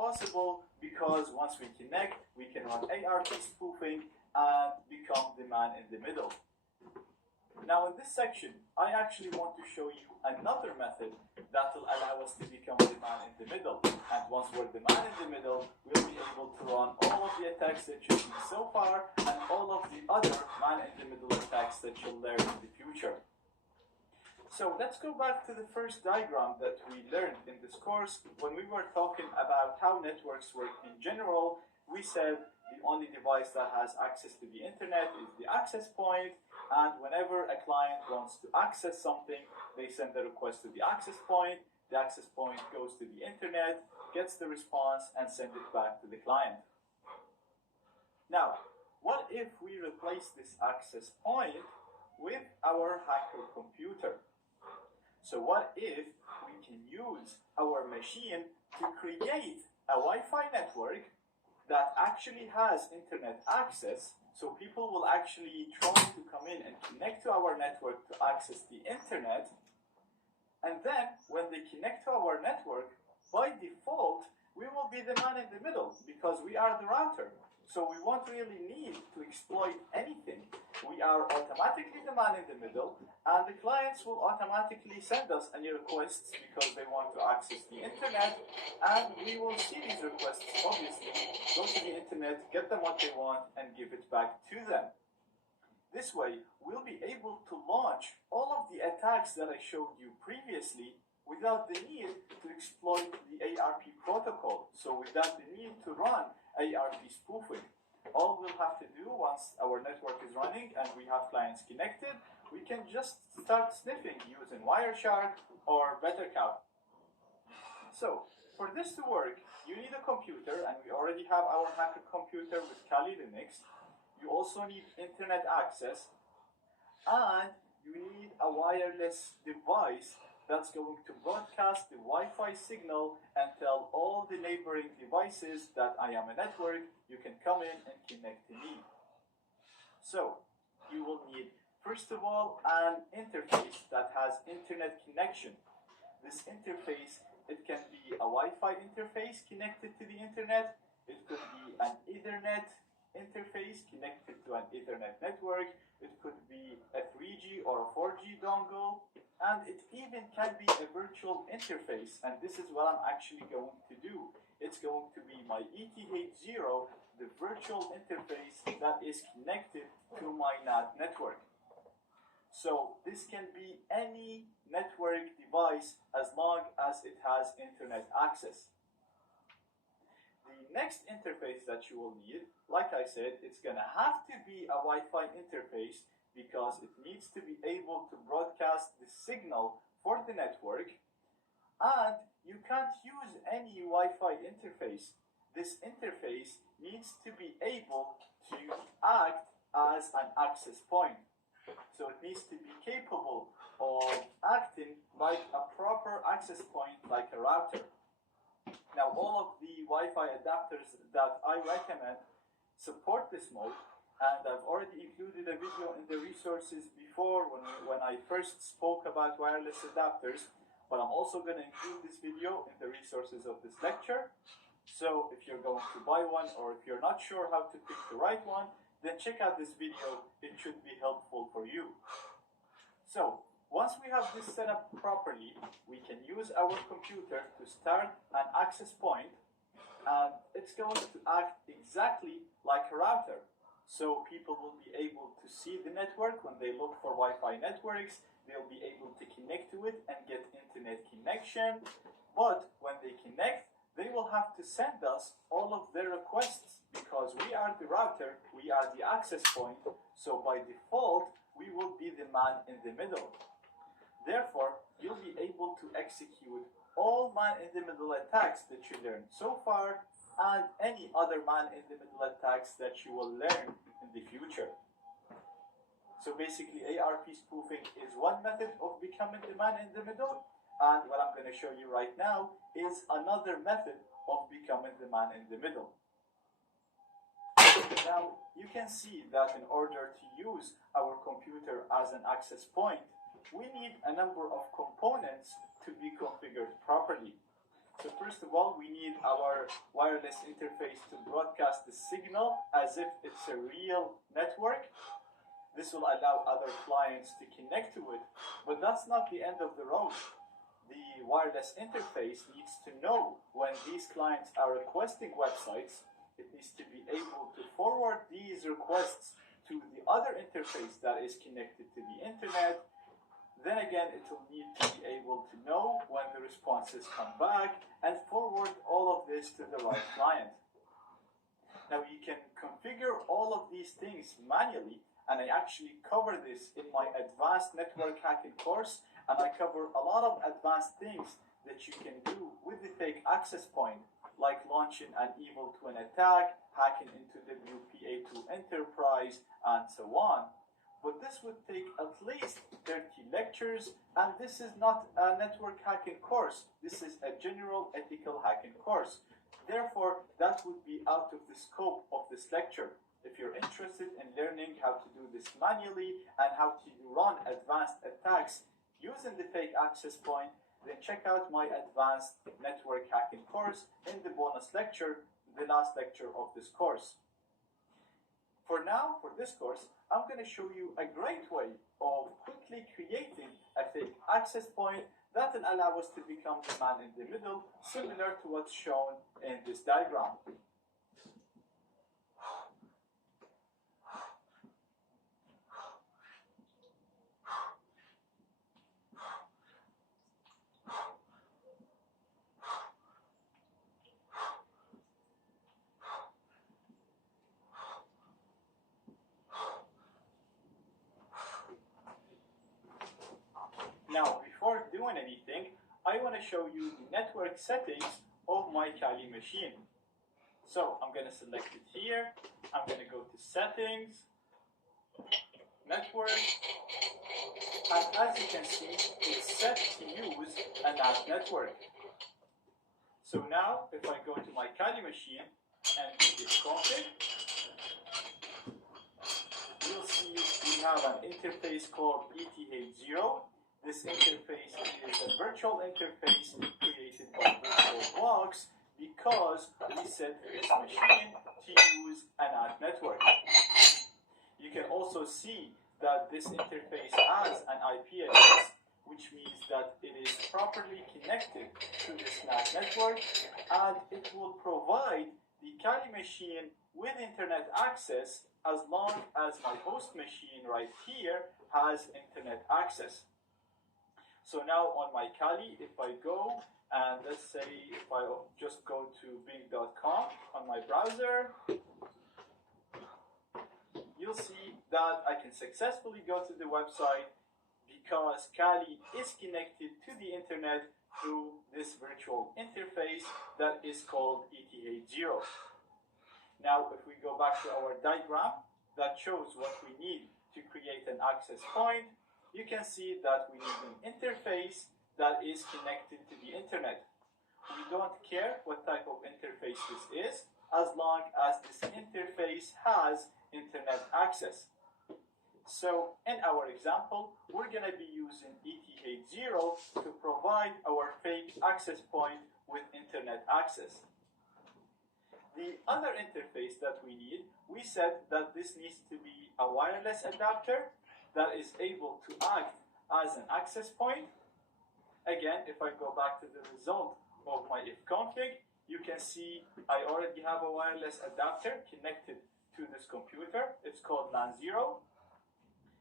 possible because once we connect, we can run ARP spoofing and become the man in the middle. Now in this section, I actually want to show you another method that will allow us to become the man in the middle. And once we're the man in the middle, we'll be able to run all of the attacks that you've seen so far and all of the other man in the middle attacks that you'll learn in the future. So let's go back to the first diagram that we learned in this course. When we were talking about how networks work in general, we said the only device that has access to the internet is the access point, and whenever a client wants to access something, they send the request to the access point goes to the internet, gets the response, and sends it back to the client. Now, what if we replace this access point with our hacker computer? So what if we can use our machine to create a Wi-Fi network that actually has internet access, so people will actually try to come in and connect to our network to access the internet, and then when they connect to our network, by default, we will be the man in the middle because we are the router. So we won't really need to exploit anything. We are automatically the man in the middle, and the clients will automatically send us any requests because they want to access the internet, and we will see these requests, obviously, go to the internet, get them what they want, and give it back to them. This way, we'll be able to launch all of the attacks that I showed you previously without the need to exploit the ARP protocol, so without the need to run ARP spoofing. All we'll have to do once our network is running and we have clients connected, we can just start sniffing using Wireshark or BetterCow. So, for this to work, you need a computer, and we already have our hacker computer with Kali Linux. You also need internet access, and you need a wireless device that's going to broadcast the Wi-Fi signal and tell all the neighboring devices that I am a network, you can come in and connect to me. So, you will need, first of all, an interface that has internet connection. This interface, it can be a Wi-Fi interface connected to the internet, it could be an Ethernet interface connected to an Ethernet network, it could be a 3G or a 4G dongle, and it even can be a virtual interface, and this is what I'm actually going to do. It's going to be my ETH0, the virtual interface that is connected to my NAT network. So this can be any network device as long as it has internet access. The next interface that you will need, like I said, it's going to have to be a Wi-Fi interface because it needs to be able to broadcast the signal for the network, and you can't use any Wi-Fi interface. This interface needs to be able to act as an access point. So it needs to be capable of acting like a proper access point, like a router. Now, all of the Wi-Fi adapters that I recommend support this mode, and I've already included a video in the resources before when I first spoke about wireless adapters, but I'm also going to include this video in the resources of this lecture. So if you're going to buy one, or if you're not sure how to pick the right one, then check out this video. It should be helpful for you. So once we have this set up properly, we can use our computer to start an access point, and it's going to act exactly like a router. So people will be able to see the network when they look for Wi-Fi networks. They'll be able to connect to it and get internet connection. But when they connect, they will have to send us all of their requests because we are the router, we are the access point. So by default, we will be the man in the middle. Therefore, you'll be able to execute all man in the middle attacks that you learned so far, and any other man in the middle attacks that you will learn in the future. So basically, ARP spoofing is one method of becoming the man in the middle, and what I'm going to show you right now is another method of becoming the man in the middle. Now, you can see that in order to use our computer as an access point, we need a number of components to be configured properly. So first of all, we need our wireless interface to broadcast the signal as if it's a real network. This will allow other clients to connect to it, but that's not the end of the road. The wireless interface needs to know when these clients are requesting websites. It needs to be able to forward these requests to the other interface that is connected to the internet. Then again, it will need to be able to know when the responses come back and forward all of this to the right client. Now you can configure all of these things manually, and I actually cover this in my advanced network hacking course, and I cover a lot of advanced things that you can do with the fake access point, like launching an evil twin attack, hacking into WPA2 enterprise, and so on. But this would take at least 30 lectures, and this is not a network hacking course. This is a general ethical hacking course. Therefore, that would be out of the scope of this lecture. If you're interested in learning how to do this manually and how to run advanced attacks using the fake access point, then check out my advanced network hacking course in the bonus lecture, the last lecture of this course. For now, for this course, I'm going to show you a great way of quickly creating a fake access point that will allow us to become the man in the middle, similar to what's shown in this diagram. Now, before doing anything, I want to show you the network settings of my Kali machine. So I'm going to select it here. I'm going to go to Settings, Network, and as you can see, it's set to use a NAT network. So now, if I go to my Kali machine and hit config, you'll see we have an interface called ETH0. This interface is a virtual interface created by VirtualBox because we set this machine to use a NAT network. You can also see that this interface has an IP address, which means that it is properly connected to this NAT network, and it will provide the Kali machine with internet access as long as my host machine right here has internet access. So now on my Kali, if I go and let's say if I just go to bing.com on my browser, you'll see that I can successfully go to the website because Kali is connected to the internet through this virtual interface that is called ETH0. Now, if we go back to our diagram that shows what we need to create an access point, you can see that we need an interface that is connected to the internet. We don't care what type of interface this is, as long as this interface has internet access. So in our example, we're going to be using ETH0 to provide our fake access point with internet access. The other interface that we need, we said that this needs to be a wireless adapter that is able to act as an access point. Again, if I go back to the result of my ifconfig, you can see I already have a wireless adapter connected to this computer. It's called LAN 0.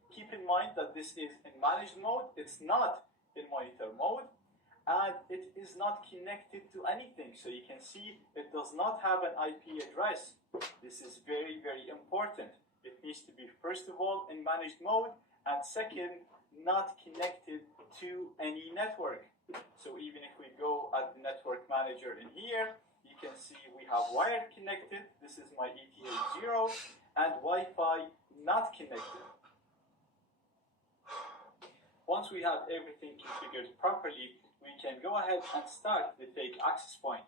Keep in mind that this is in managed mode, it's not in monitor mode, and it is not connected to anything. So you can see it does not have an IP address. This is very, very important. It needs to be, first of all, in managed mode, and second, not connected to any network. So even if we go at the network manager in here, you can see we have wired connected. This is my ETH0, and Wi-Fi not connected. Once we have everything configured properly, we can go ahead and start the fake access point.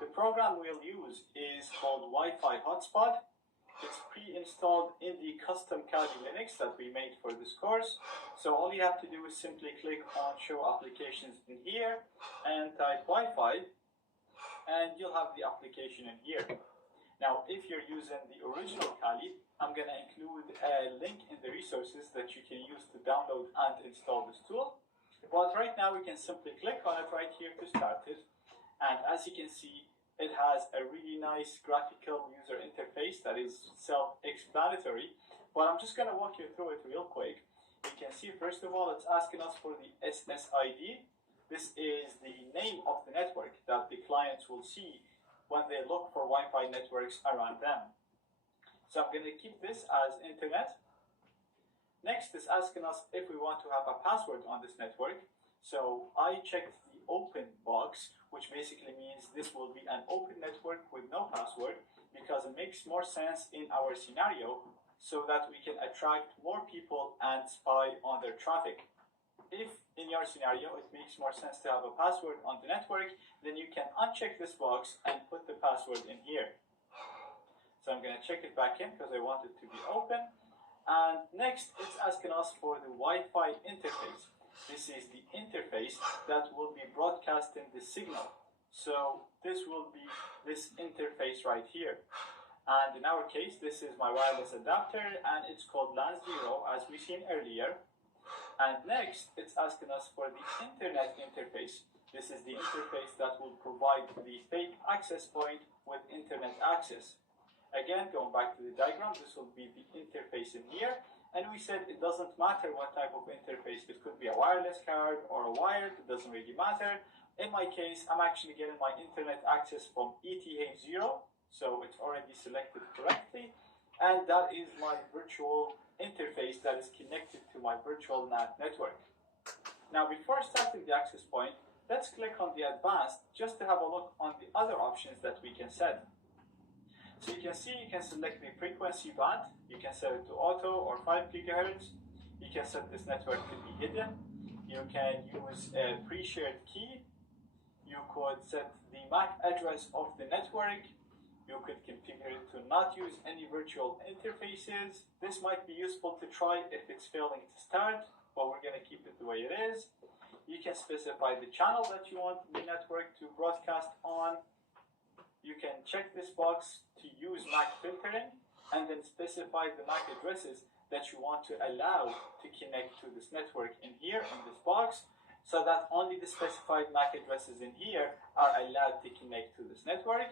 The program we'll use is called Wi-Fi Hotspot. It's pre-installed in the custom Kali Linux that we made for this course. So all you have to do is simply click on Show Applications in here and type Wi-Fi. and you'll have the application in here. Now, if you're using the original Kali, I'm going to include a link in the resources that you can use to download and install this tool. But right now, we can simply click on it right here to start it. And as you can see, it has a really nice graphical user interface that is self-explanatory. But I'm just going to walk you through it real quick. You can see, first of all, it's asking us for the SSID. This is the name of the network that the clients will see when they look for Wi-Fi networks around them. So I'm going to keep this as internet. Next is asking us if we want to have a password on this network. So I checked the open box, which basically means this will be an open network with no password, because it makes more sense in our scenario so that we can attract more people and spy on their traffic. If in your scenario it makes more sense to have a password on the network, then you can uncheck this box and put the password in here. So I'm going to check it back in because I want it to be open. And next, it's asking us for the Wi-Fi interface. This is the interface that will be broadcasting the signal. So this will be this interface right here. And in our case, this is my wireless adapter, and it's called LAN 0, as we've seen earlier. And next, it's asking us for the internet interface. This is the interface that will provide the fake access point with internet access. Again, going back to the diagram, this will be the interface in here. And we said it doesn't matter what type of interface. It could be a wireless card or a wired. It doesn't really matter. In my case, I'm actually getting my internet access from ETH0. So it's already selected correctly. And that is my virtual interface that is connected to my virtual NAT network. Now, before starting the access point, let's click on the advanced just to have a look on the other options that we can set. So you can see you can select the frequency band. You can set it to auto or 5 gigahertz. You can set this network to be hidden. You can use a pre-shared key. You could set the MAC address of the network. You could configure it to not use any virtual interfaces. This might be useful to try if it's failing to start, but we're going to keep it the way it is. You can specify the channel that you want the network to broadcast on. You can check this box to use MAC filtering, and then specify the MAC addresses that you want to allow to connect to this network in here, in this box, so that only the specified MAC addresses in here are allowed to connect to this network.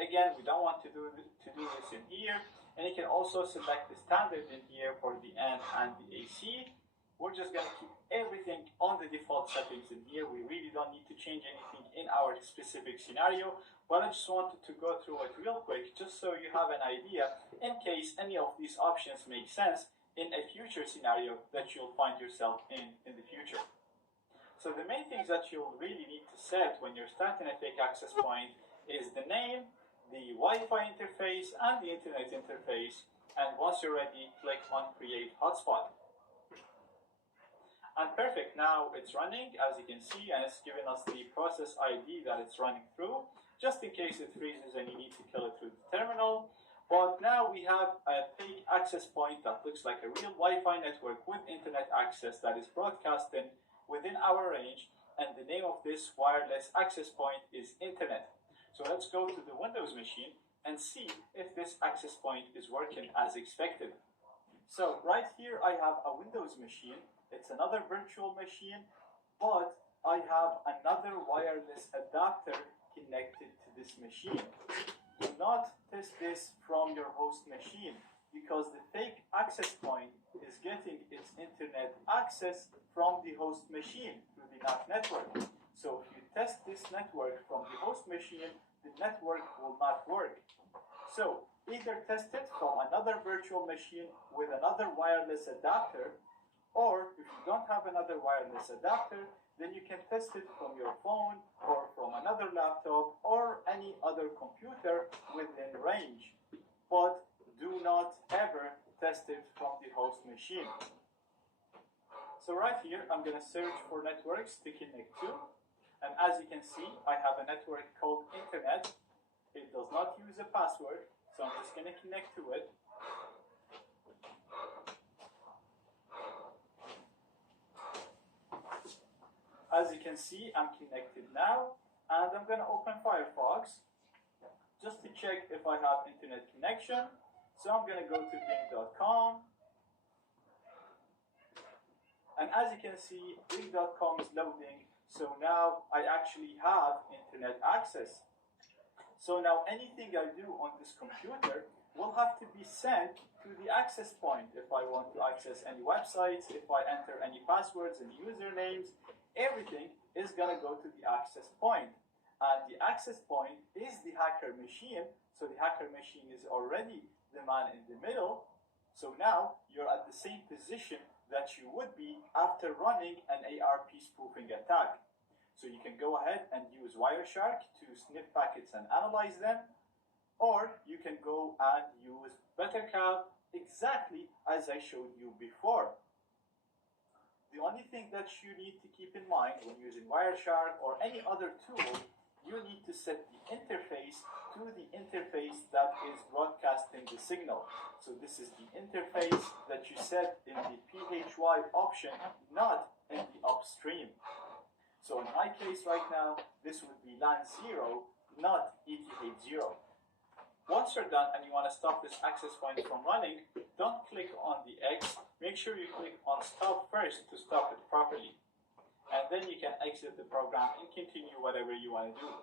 Again, we don't want to do this in here. And you can also select the standard in here for the N and the AC. We're just going to keep everything on the default settings in here. We really don't need to change anything in our specific scenario. But I just wanted to go through it real quick, just so you have an idea in case any of these options make sense in a future scenario that you'll find yourself in the future. So the main things that you'll really need to set when you're starting a fake access point is the name, the Wi-Fi interface, and the internet interface. And once you're ready, click on Create Hotspot. And perfect, now it's running, as you can see, and it's giving us the process ID that it's running through, just in case it freezes and you need to kill it through the terminal. But now we have a fake access point that looks like a real Wi-Fi network with internet access that is broadcasting within our range, and the name of this wireless access point is internet. So let's go to the Windows machine and see if this access point is working as expected. So right here I have a Windows machine. It's another virtual machine, but I have another wireless adapter connected to this machine. Do not test this from your host machine, because the fake access point is getting its internet access from the host machine through the NAT network. So if you test this network from the host machine, the network will not work. So either test it from another virtual machine with another wireless adapter, or if you don't have another wireless adapter, then you can test it from your phone or from another laptop or any other computer within range. But do not ever test it from the host machine. So right here, I'm going to search for networks to connect to. And as you can see, I have a network called Internet. It does not use a password, so I'm just going to connect to it. As you can see, I'm connected now. And I'm going to open Firefox just to check if I have internet connection. So I'm going to go to bing.com. And as you can see, bing.com is loading. So now I actually have internet access. So now anything I do on this computer will have to be sent to the access point. If I want to access any websites, if I enter any passwords and usernames, everything is going to go to the access point. And the access point is the hacker machine. So the hacker machine is already the man in the middle. So now you're at the same position that you would be after running an ARP spoofing attack. So you can go ahead and use Wireshark to sniff packets and analyze them, or you can go and use BetterCap exactly as I showed you before. The only thing that you need to keep in mind when using Wireshark or any other tool, you need to set the interface to the interface that is broadcasting the signal. So this is the interface that you set in the PHY option, not in the upstream. So in my case right now, this would be LAN 0, not ETH 0. Once you're done and you want to stop this access point from running, don't click on the X. Make sure you click on stop first to stop it properly. And then you can exit the program and continue whatever you want to do.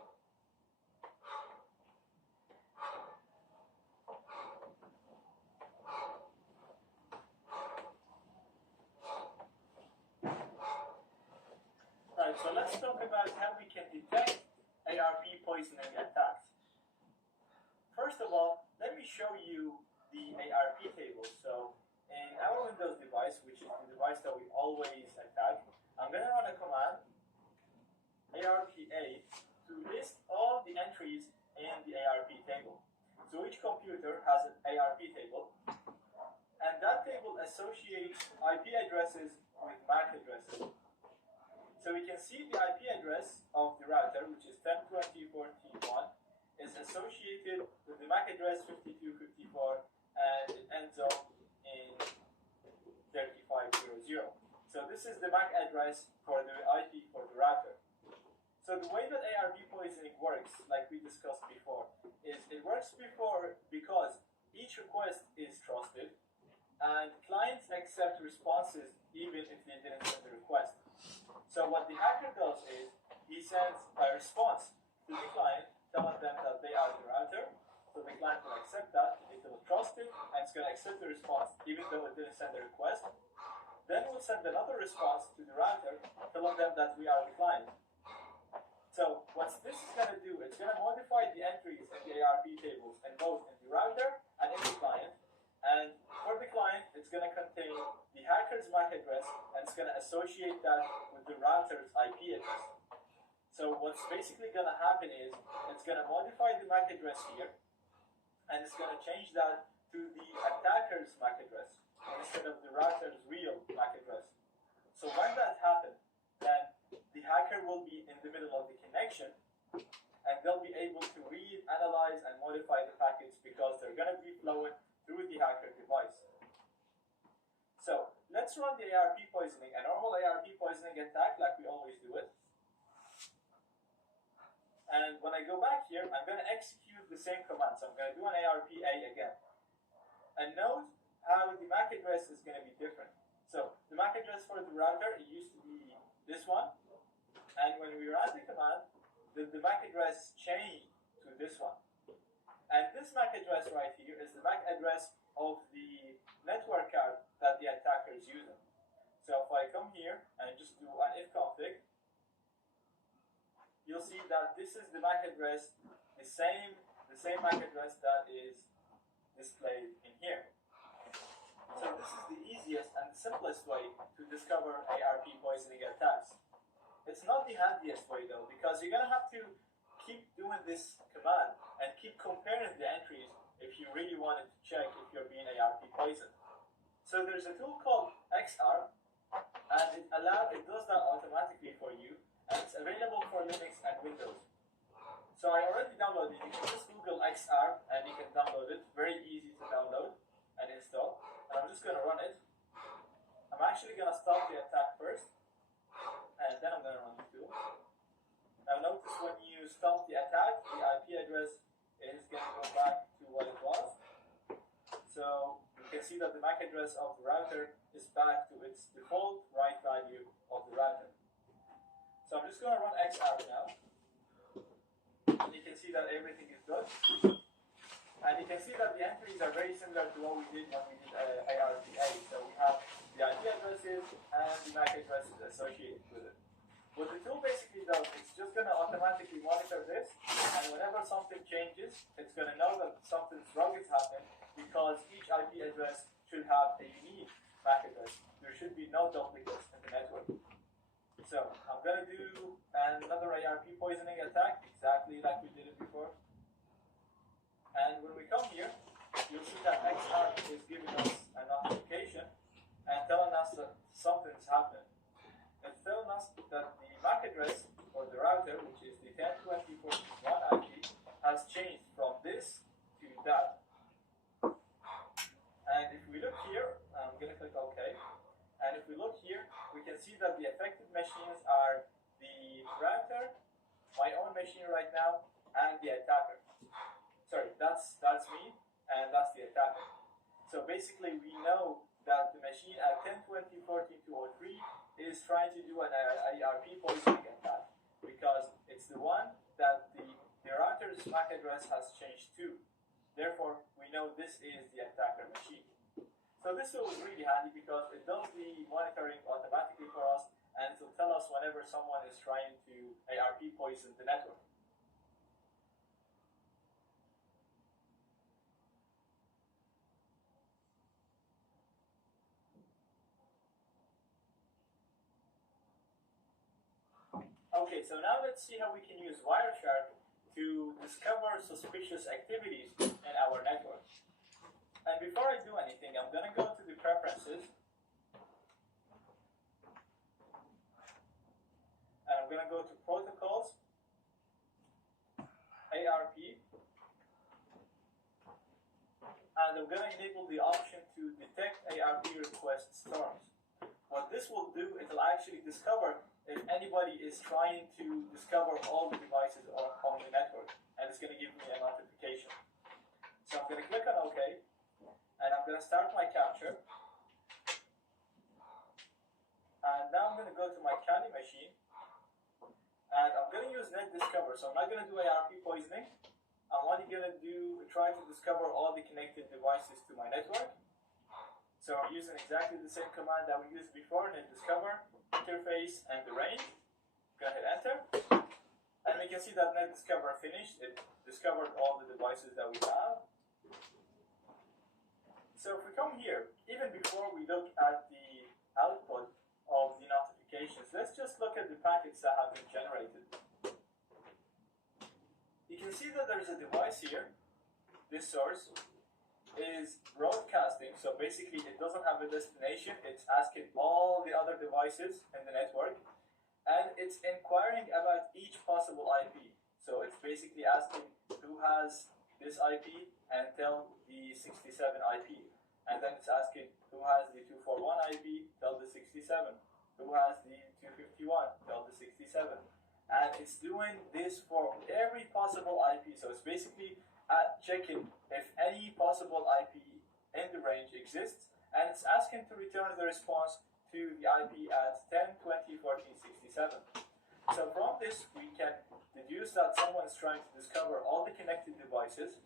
Right, so let's talk about how we can detect ARP poisoning attacks. First of all, let me show you the ARP table. So in our Windows device, which is the device that we always attack, I'm going to run a command, ARPA, to list all the entries in the ARP table. So each computer has an ARP table, and that table associates IP addresses with MAC addresses. So we can see the IP address of the router, which is 10.20.41, is associated with the MAC address 52.54, and it ends up in 35.00. So this is the MAC address for the IP for the router. So the way that ARP poisoning works, like we discussed before, is it works because each request is trusted, and clients accept responses even if they didn't send the request. So what the hacker does is he sends a response to the client telling them that they are the router. So the client will accept that, it will trust it, and it's going to accept the response even though it didn't send the request. Then we'll send another response to the router telling them that we are the client. So what this is going to do, it's going to modify the entries in the ARP tables in both in the router and in the client. And for the client, it's going to contain the hacker's MAC address, and it's going to associate that with the router's IP address. So what's basically going to happen is it's going to modify the MAC address here, and it's going to change that to the attacker's MAC address instead of the router's real MAC address. So when that happens, then the hacker will be in the middle of the connection, and they'll be able to read, analyze, and modify the packets because they're going to be flowing through the hacker device. So let's run the ARP poisoning, a normal ARP poisoning attack like we always do it. And when I go back here, I'm going to execute the same command. So I'm going to do an ARPA again. And note how the MAC address is going to be different. So the MAC address for the router, it used to be this one. And when we ran the command, the MAC address changed to this one. And this MAC address right here is the MAC address of the network card that the attacker is using. So if I come here and just do an ifconfig, you'll see that this is the MAC address, the same MAC address that is displayed in here. So this is the easiest and simplest way to discover ARP poisoning attacks. It's not the handiest way though, because you're going to have to keep doing this command and keep comparing the entries if you really wanted to check if you're being ARP poisoned. So there's a tool called XR, and it does that automatically for you, and it's available for Linux and Windows. So I already downloaded it. You can just Google XR and you can download it. Very easy to download and install. And I'm just going to run it. I'm actually going to start the attack first, and then I'm going to run the tool. Now notice when you stop the attack, the IP address is going to go back to what it was. So you can see that the MAC address of the router is back to its default right value of the router. So I'm just going to run XR now. And you can see that everything is good. And you can see that the entries are very similar to what we did when we did ARPA. So we have the IP addresses and the MAC addresses associated with it. What the tool basically does, it's just going to automatically monitor this, and whenever something changes, it's going to know that something's wrong has happened, because each IP address should have a unique MAC address. There should be no duplicates in the network. So I'm going to do another ARP poisoning attack, exactly like we did it before. And when we come here, you'll see that XR is giving us a notification and telling us that something's happened. It's telling us that the MAC address for the router, which is the 10.20.41 IP, has changed from this to that. And if we look here, I'm going to click OK. And if we look here, we can see that the affected machines are the router, my own machine right now, and the attacker. Sorry, that's me, and that's the attacker. So basically, we know that the machine at 10.20.14.203 is trying to do an ARP poisoning attack, because it's the one that the router's MAC address has changed to. Therefore, we know this is the attacker machine. So this tool is really handy because it does the monitoring automatically for us, and it will tell us whenever someone is trying to ARP poison the network. Okay, so now let's see how we can use Wireshark to discover suspicious activities in our network. And before I do anything, I'm going to go to the preferences. And I'm going to go to protocols, ARP, and I'm going to enable the option to detect ARP request storms. What this will do, it will actually discover if anybody is trying to discover all the devices on the network, and it's going to give me a notification. So I'm going to click on OK, and I'm going to start my capture. And now I'm going to go to my Kali machine, and I'm going to use Net Discover. So I'm not going to do ARP poisoning. I'm only going to try to discover all the connected devices to my network. So I'm using exactly the same command that we used before, Net Discover, interface, and the range. Go ahead, enter. And we can see that Net Discover finished. It discovered all the devices that we have. So if we come here, even before we look at the output of the notifications, let's just look at the packets that have been generated. You can see that there's a device here, this source, is broadcasting, so basically it doesn't have a destination, it's asking all the other devices in the network, and it's inquiring about each possible IP. So it's basically asking who has this IP and tell the 67 IP, and then it's asking who has the 241 IP, tell the 67, who has the 251, tell the 67, and it's doing this for every possible IP. So it's basically checking if any possible IP in the range exists, and it's asking to return the response to the IP at 10.20.14.67. So from this, we can deduce that someone is trying to discover all the connected devices,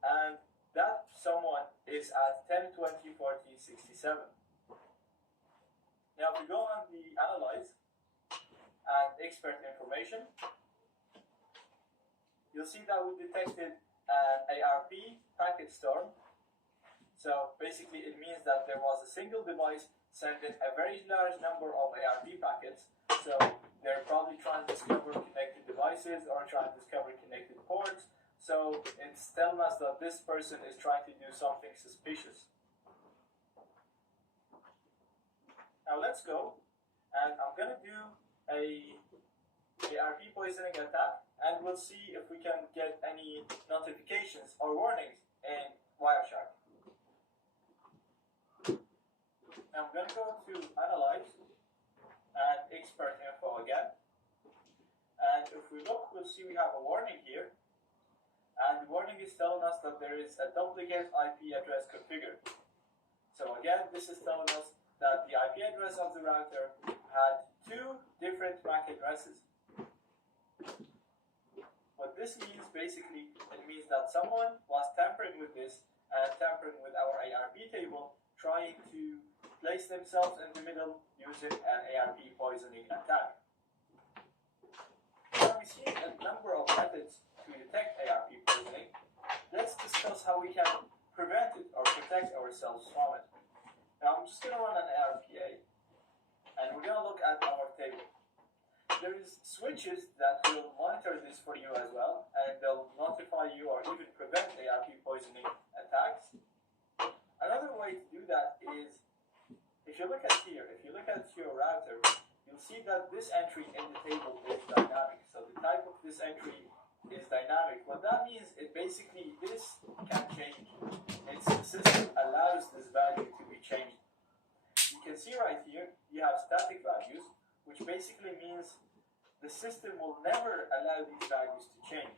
and that someone is at 10.20.14.67. Now, if we go on the Analyze and Expert Information, you'll see that we detected an ARP packet storm. So basically it means that there was a single device sending a very large number of ARP packets. So they're probably trying to discover connected devices or trying to discover connected ports. So it's telling us that this person is trying to do something suspicious. Now let's go, and I'm going to do a ARP poisoning attack, and we'll see if we can get any notifications or warnings in Wireshark. Now I'm going to go to Analyze and Expert Info again. And if we look, we'll see we have a warning here. And the warning is telling us that there is a duplicate IP address configured. So again, this is telling us that the IP address of the router had two different MAC addresses. What this means, basically, it means that someone was tampering with this and tampering with our ARP table, trying to place themselves in the middle using an ARP poisoning attack. Now we see a number of methods to detect ARP poisoning. Let's discuss how we can prevent it or protect ourselves from it. Now I'm just going to run an ARPA, and we're going to look at our table. There is switches that will monitor this for you as well, and they'll notify you or even prevent ARP poisoning attacks. Another way to do that is, if you look at here, if you look at your router, you'll see that this entry in the table is dynamic. So the type of this entry is dynamic. What that means is basically this can change. The system allows this value to be changed. You can see right here, you have static values, which basically means the system will never allow these values to change.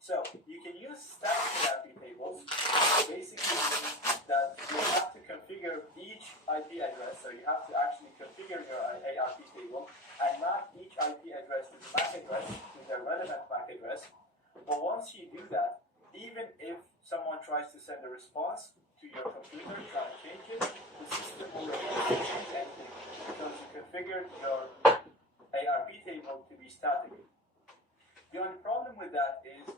So you can use static ARP tables, basically means that you have to configure each IP address, so you have to actually configure your ARP table and map each IP address to the MAC address, to the relevant MAC address. But once you do that, even if someone tries to send a response to your computer trying to change it, the system will refuse to change anything because you configured your ARP table to be static. The only problem with that is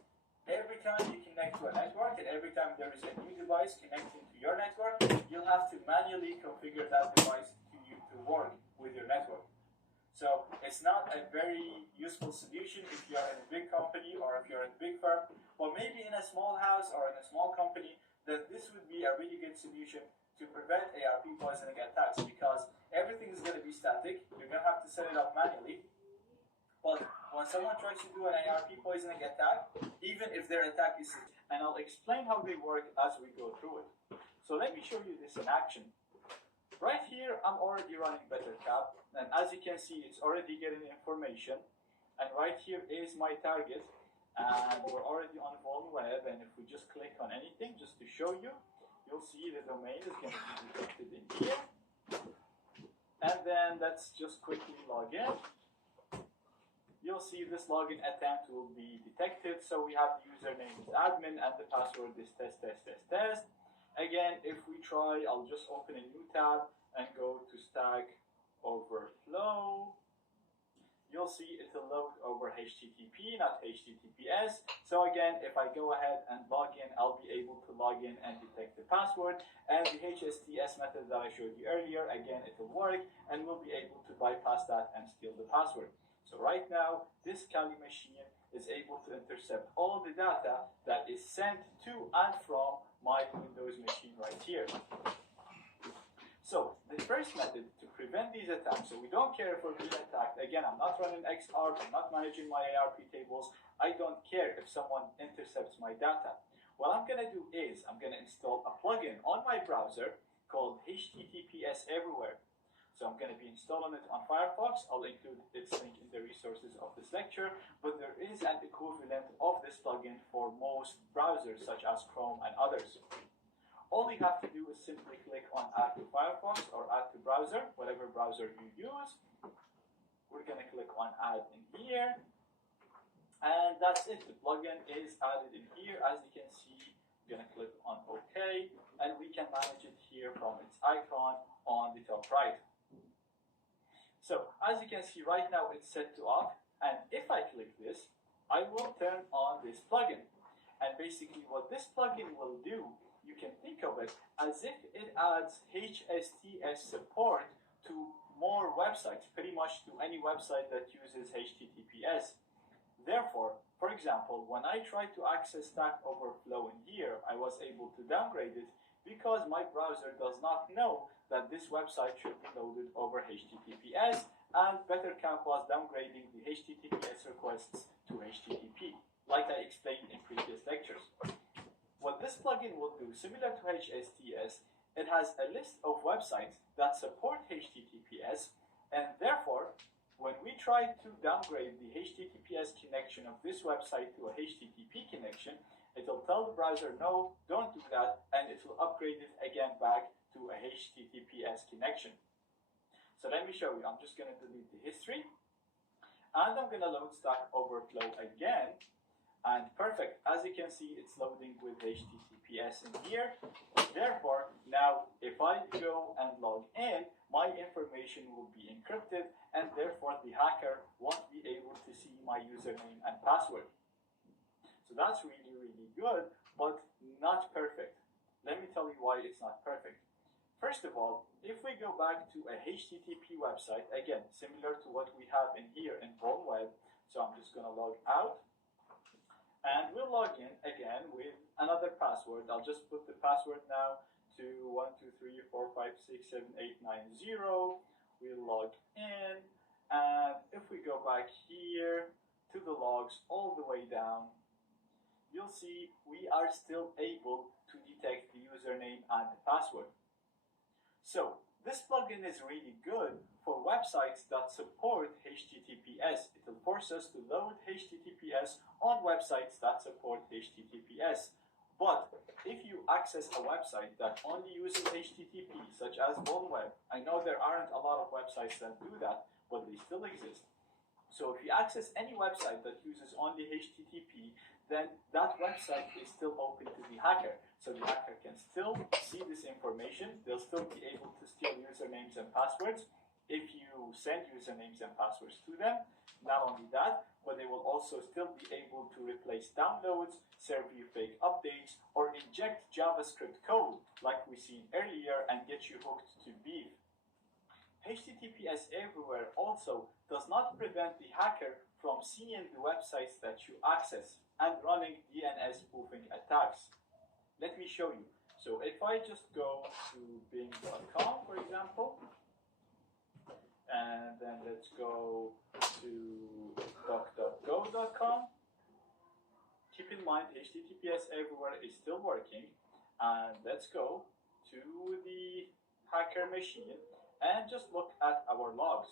every time you connect to a network and every time there is a new device connecting to your network, you'll have to manually configure that device to work with your network. So it's not a very useful solution if you're in a big company or if you're in a big firm, or maybe in a small house or in a small company, then this would be a really good solution to prevent ARP poisoning attacks, because everything is going to be static. You're going to have to set it up manually. But when someone tries to do an ARP poisoning attack, even if their attack is... And I'll explain how they work as we go through it. So let me show you this in action. Right here, I'm already running BetterCap, and as you can see, it's already getting information. And right here is my target, and we're already on Vol Web, and if we just click on anything, just to show you, you'll see the domain is going to be detected in here. And then let's just quickly log in. You'll see this login attempt will be detected. So we have the username is admin and the password is test. Again, if we try, I'll just open a new tab and go to Stack Overflow. You'll see it'll load over HTTP, not HTTPS. So again, if I go ahead and log in, I'll be able to log in and detect the password. And the HSTS method that I showed you earlier, again, it'll work, and we'll be able to bypass that and steal the password. So right now, this Kali machine is able to intercept all the data that is sent to and from my Windows machine right here. So the first method to prevent these attacks, so we don't care if we're being attacked. Again, I'm not running XARP, I'm not managing my ARP tables. I don't care if someone intercepts my data. What I'm going to do is I'm going to install a plugin on my browser called HTTPS Everywhere. So I'm going to be installing it on Firefox. I'll include its link in the resources of this lecture, but there is an equivalent of this plugin for most browsers such as Chrome and others. All you have to do is simply click on Add to Firefox or Add to Browser, whatever browser you use. We're going to click on Add in here, and that's it. The plugin is added in here. As you can see, I'm going to click on OK, and we can manage it here from its icon on the top right. So as you can see right now, it's set to off, and if I click this, I will turn on this plugin. And basically what this plugin will do, you can think of it as if it adds HSTS support to more websites, pretty much to any website that uses HTTPS. Therefore, for example, when I tried to access Stack Overflow in here, I was able to downgrade it because my browser does not know that this website should be loaded over HTTPS, and BetterCamp was downgrading the HTTPS requests to HTTP, like I explained in previous lectures. What this plugin will do, similar to HSTS, it has a list of websites that support HTTPS, and therefore, When we try to downgrade the HTTPS connection of this website to a HTTP connection, it'll tell the browser, no, don't do that, and it will upgrade it again back to a HTTPS connection. So let me show you. I'm just going to delete the history, and I'm going to load Stack Overflow again. And perfect, as you can see, it's loading with HTTPS in here. Therefore, now if I go and log in, my information will be encrypted, and therefore the hacker won't be able to see my username and password. So that's really, really good, but not perfect. Let me tell you why it's not perfect. First of all, if we go back to a HTTP website, again, similar to what we have in here in Web, so I'm just going to log out. And we'll log in again with another password. I'll just put the password now to 12345678990. We'll log in, and if we go back here to the logs all the way down, you'll see we are still able to detect the username and the password. So this plugin is really good for websites that support HTTPS. It will force us to load HTTPS on websites that support HTTPS. But if you access a website that only uses HTTP, such as Web, I know there aren't a lot of websites that do that, but they still exist. So if you access any website that uses only HTTP, then that website is still open to the hacker. So the hacker can still see this information. They'll still be able to steal usernames and passwords if you send usernames and passwords to them. Not only that, but they will also still be able to replace downloads, serve you fake updates, or inject JavaScript code like we seen earlier and get you hooked to beef. HTTPS everywhere also does not prevent the hacker from seeing the websites that you access and running DNS spoofing attacks. Let me show you. So if I just go to bing.com, for example, and then let's go to duck.go.com. Keep in mind, HTTPS everywhere is still working. And let's go to the hacker machine and just look at our logs.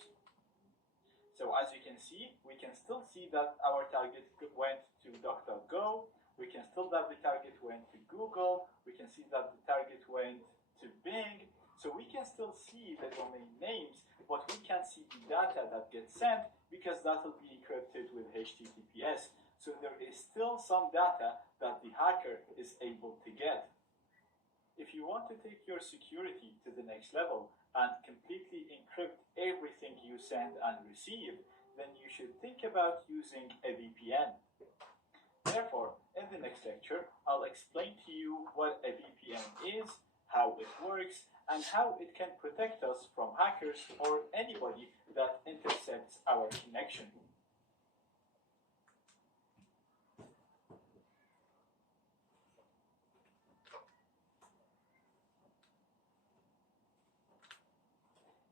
So as you can see, we can still see that our target went to duck.go. We can still that the target went to Google. We can see that the target went to Bing. So we can still see the domain names, but we can't see the data that gets sent because that will be encrypted with HTTPS. So there is still some data that the hacker is able to get. If you want to take your security to the next level and completely encrypt everything you send and receive, then you should think about using a VPN. Therefore, in the next lecture, I'll explain to you what a VPN is, how it works, and how it can protect us from hackers or anybody that intercepts our connection.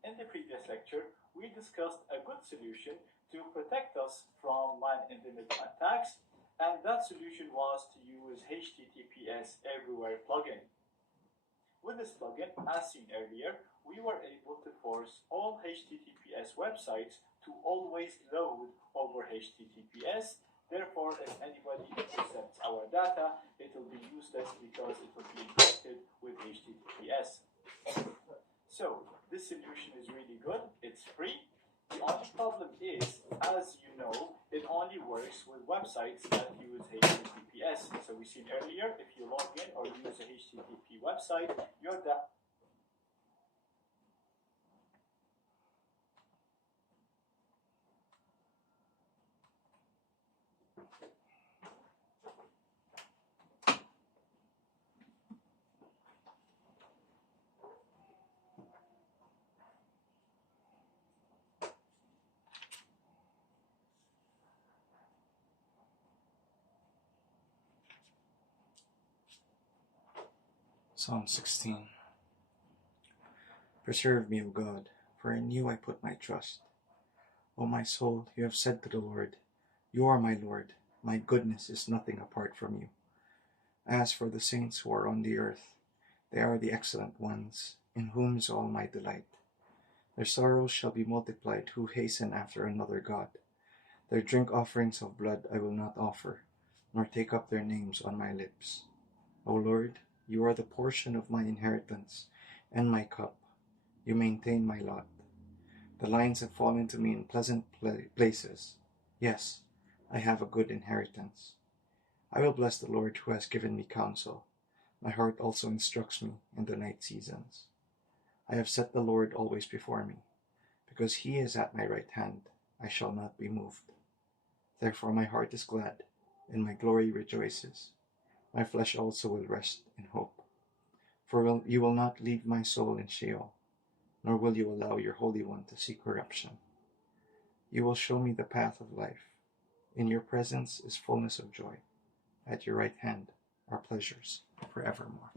In the previous lecture, we discussed a good solution to protect us from man-in-the-middle attacks, and that solution was to use HTTPS Everywhere plugin. With this plugin, as seen earlier, we were able to force all HTTPS websites to always load over HTTPS. Therefore, if anybody intercepts our data, it will be useless because it will be encrypted with HTTPS. So, this solution is really good. It's free. The only problem is, as you know, it only works with websites that use HTTPS. So we seen earlier, if you log in or use a HTTP website, your data Psalm 16. Preserve me, O God, for in you I put my trust. O my soul, you have said to the Lord, you are my Lord, my goodness is nothing apart from you. As for the saints who are on the earth, they are the excellent ones, in whom is all my delight. Their sorrows shall be multiplied who hasten after another god. Their drink offerings of blood I will not offer, nor take up their names on my lips. O Lord, you are the portion of my inheritance and my cup. You maintain my lot. The lines have fallen to me in pleasant places. Yes, I have a good inheritance. I will bless the Lord who has given me counsel. My heart also instructs me in the night seasons. I have set the Lord always before me. Because he is at my right hand, I shall not be moved. Therefore my heart is glad, and my glory rejoices. My flesh also will rest in hope. For you will not leave my soul in Sheol, nor will you allow your Holy One to see corruption. You will show me the path of life. In your presence is fullness of joy. At your right hand are pleasures forevermore.